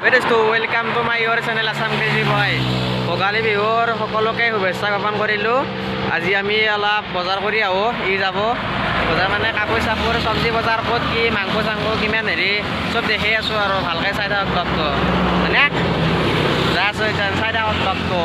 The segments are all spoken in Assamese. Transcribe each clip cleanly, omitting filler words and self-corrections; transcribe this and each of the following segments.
Welcome to my your channel Assam crazy boy Bhogali बिहुर सकलोके शुभेच्छा জ্ঞাপন কৰিলোঁ। আজি আমি অলপ বজাৰ কৰি আহোঁ। যাব বজাৰ মানে কাপোৰ চাপোৰ চব্জি বজাৰ ক'ত কি মাংস চাংস কিমান হেৰি চব দেখি আছোঁ আৰু ভালকৈ চাই থাকক ব্লগটো মানে যা আছোঁ চাই থাকক ব্লগটো।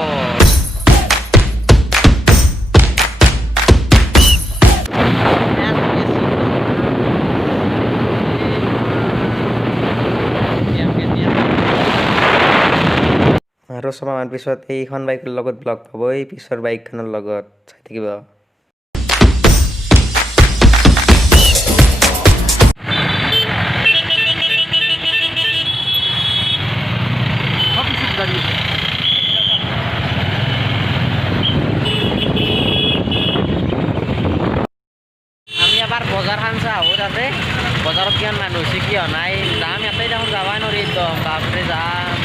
আৰু ছমাহমান পিছত এইখন বাইকৰ লগত ব্লগ পাব, এই পিছৰ বাইকখনৰ লগত চাই থাকিব। আমি এবাৰ বজাৰখন চাওঁ তাতে বজাৰত কিমান মানুহ হৈছে কিয় নাই যাম ইয়াতে দেখোন যাবাই নোৱাৰি একদম বাপৰে যাম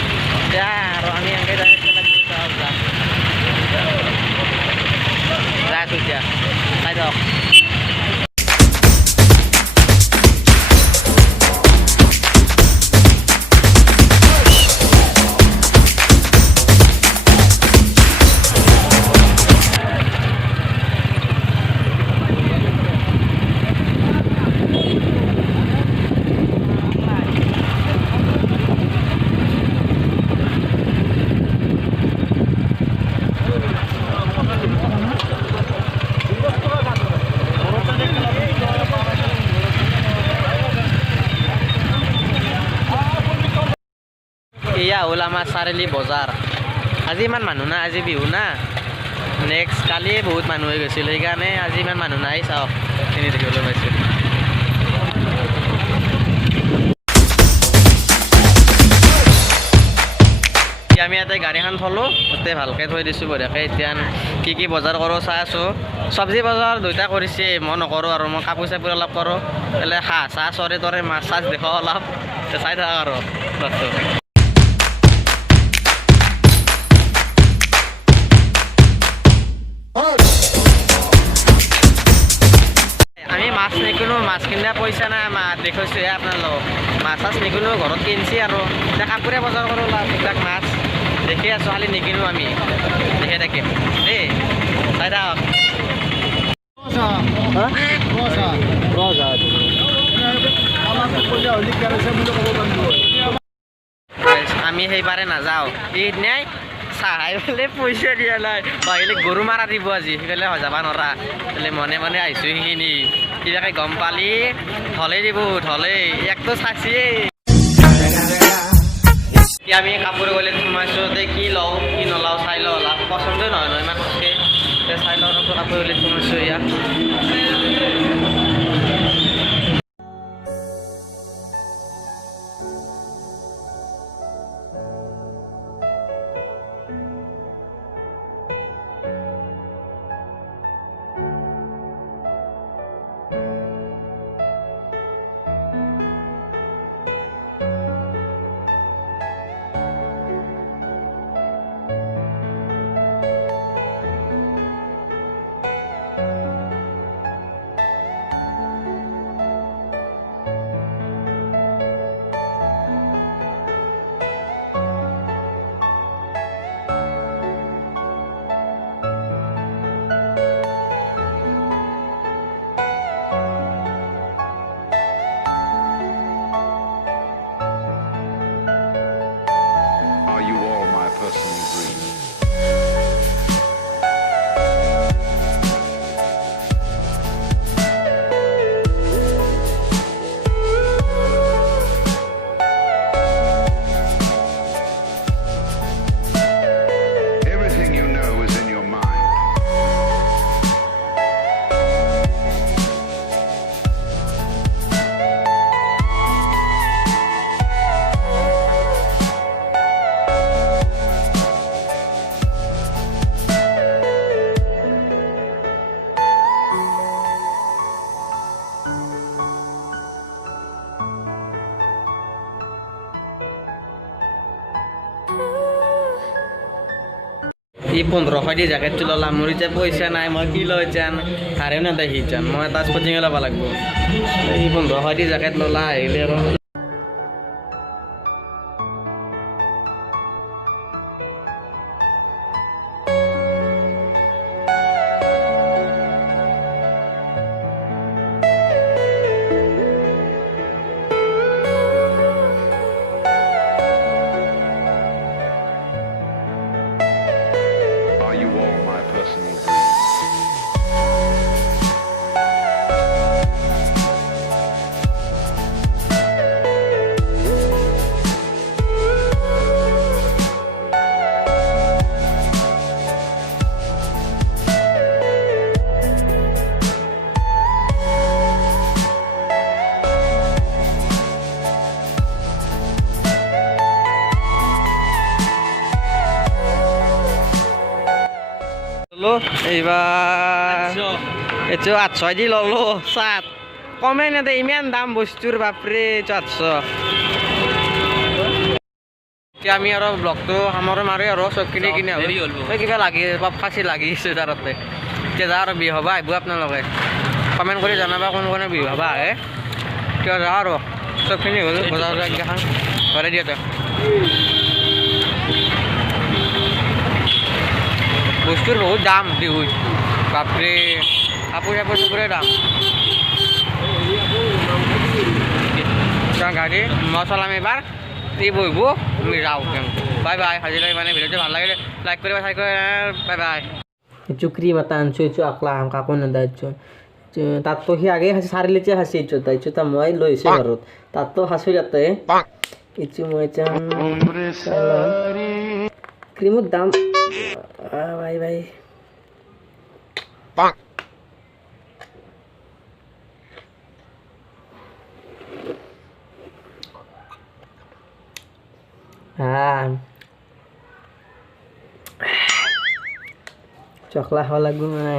এতিয়া আৰু আমি এনেকৈ যাই যাম যাইছোঁ এতিয়া চাই দিয়ক। এয়া হ'ল আমাৰ চাৰিআলি বজাৰ। আজি ইমান মানুহ নাই, আজি বিহু না, নেক্সট কালি বহুত মানুহ হৈ গৈছিল সেইকাৰণে আজি ইমান মানুহ নাই। চাওক চিনি দেখিবলৈ পাইছোঁ। আমি ইয়াতে গাড়ীখন থলোঁ, তাতে ভালকৈ থৈ দিছোঁ বঢ়িয়াকৈ। এতিয়া কি বজাৰ কৰোঁ চাই আছোঁ। চব্জি বজাৰ দুইটা কৰিছে, মই নকৰোঁ আৰু মই কাপোৰ চাপোৰ অলপ কৰোঁ। এলে হাঁহ চাহ চৰে তৰে মাছ চাছ দেখুৱাওঁ অলপ চাই থাকক আৰু বস্তু। আমি মাছ নিকিনো, মাছ কিনা পইচা নাই আমাৰ, দেখুৱাইছোঁ আপোনালোক মাছ চাছ নিকিনো, ঘৰত কিনছি আৰু এতিয়া কাপোৰে বজাৰ কৰোঁ এইবিলাক মাছ দেখি আছোঁ, খালি নিকিনো আমি দেখি থাকিম দেই চাই থাকক। আমি সেইবাৰে নাযাওঁ, এইদিনাই চাহাই বোলে পইচা দিয়া নাই পাৰিলে গৰু মাৰা দিব আজি, সেইফালে যাব নোৱাৰা বোলে মনে মনে আহিছোঁ। সেইখিনি কিবাকে গম পালি ধলে দিব, ধলে একটো চাচিয়েই। আমি কাপোৰ গ'লে সোমাইছোঁ, কি লওঁ কি নলওঁ চাই লওঁ, অলপ পচন্দই নহয় নহয় ইমান খচকে চাই লওঁ। কাপোৰ গ'লে সোমাইছোঁ ইয়াত। Personal dream. Everything you know is in your mind. এই 1500 দি জেকেটটো ল'লাম, মোৰ এতিয়া পইচা নাই, মই কি লৈ যাম হাৰেও নেদে সি যাম, মই এটা স্পৰ্টিঙে ল'ব লাগিব। এই 1500 দি জেকেট ল'লা আহিলে আৰু personal dream. ললো এইবাৰ এইটো 800 দি ললো চাট কমে নেদে ইমান দাম বস্তুৰ বাপৰে 800 এতিয়া আমি আৰু ব্লগটো সামৰি মাৰি আৰু চবখিনি কিনে কিবা লাগি ফাঁচি লাগিছে তাতে এতিয়া যা আৰু বিহু হ'বা আহিব আপোনালোকে কমেণ্ট কৰি জনাবা কোন কোনে বিহু হ'বা আহে এতিয়া যা আৰু চবখিনি হ'ল বজাৰ এখন ঘৰে দিয়তে বস্তুৰ বহুত দাম বিহুত বাপৰে কাপোৰ চাপোৰ চবৰে দাম গাড়ী মই চলাম এবাৰ এই বহিব আমি যাওঁ বাই বাই আজিলৈ মানে ভিডিঅ'টো ভাল লাগিলে লাইক কৰিব চাই কৰি বাই বাই ইচ্ছু ক্রিম এটা আনছো ইচ্ছু আকলা কাকো নেদা ইচ্ছু তাত তো সি আগে হাসি সারিলেছে হাসি ইচ্ছু তা মই লৈছে ঘৰত তাত তো হাসি যাতে ইচ্ছু মই চাম ক্ৰিমৰ দাম ভাই ভাই চকলা খাওয়া লাগবে মানে